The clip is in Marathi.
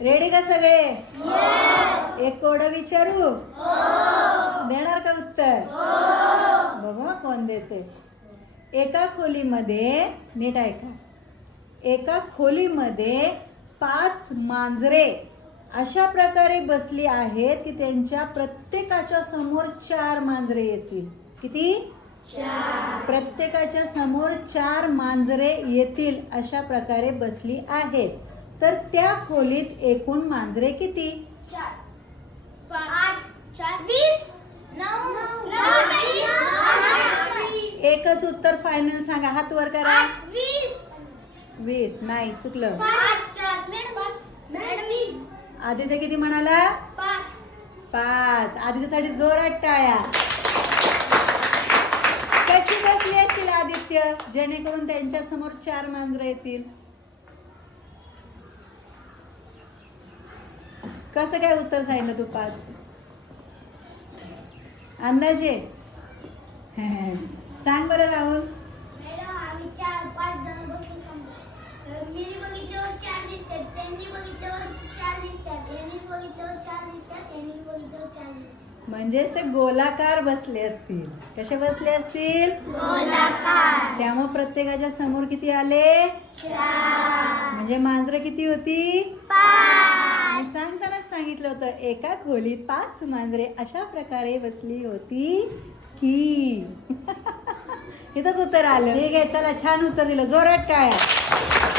रेडी का सगळे? एक कोड विचारू? देणार का उत्तर? बघू कोण देते. एका खोलीमध्ये, नीट ऐका, एका खोलीमध्ये 5 मांजरे अशा प्रकारे बसली आहेत की त्यांच्या प्रत्येकाच्या समोर 4 मांजरे येतील. किती? 4. प्रत्येकाच्या समोर 4 मांजरे येतील अशा प्रकारे बसली आहेत. तर त्या खोलीत एकूण मांजरे किती? 4 5 4 20 9 एकच उत्तर फायनल सांगा. हात वर करा. 20 नाही, चुकलं. 5 आदित्य किती म्हणाला? 5. आदित्यसाठी जोरात टाळ्या. कशी बसली असतील आदित्य जेणेकरून त्यांच्या समोर 4 मांजरे येतील? कसं काय उत्तर सांगितलं तू? 5 अंदाजे सांग बरं राहुल. मॅडम आम्ही 4-5 जण बसलो समजा. मी बघितल्यावर 4 दिसतात, त्यांनी बघितल्यावर 4 दिसतात, यांनी बघितल्यावर 4 दिसतात, यांनी बघितल्यावर 4 दिसतात. म्हणजेच ते गोलाकार बसले असतील. कसे बसले असतील? गोलाकार. त्यामुळे प्रत्येकाच्या समोर किती आले? 4. म्हणजे मांजरं किती होती? 5. सांगतानाच सांगितलं होतं एका खोलीत 5 मांजरे अशा प्रकारे बसली होती की इथंच उत्तर आलं. ठीक आहे, चला छान उत्तर दिलं. जोरात टाळ्या.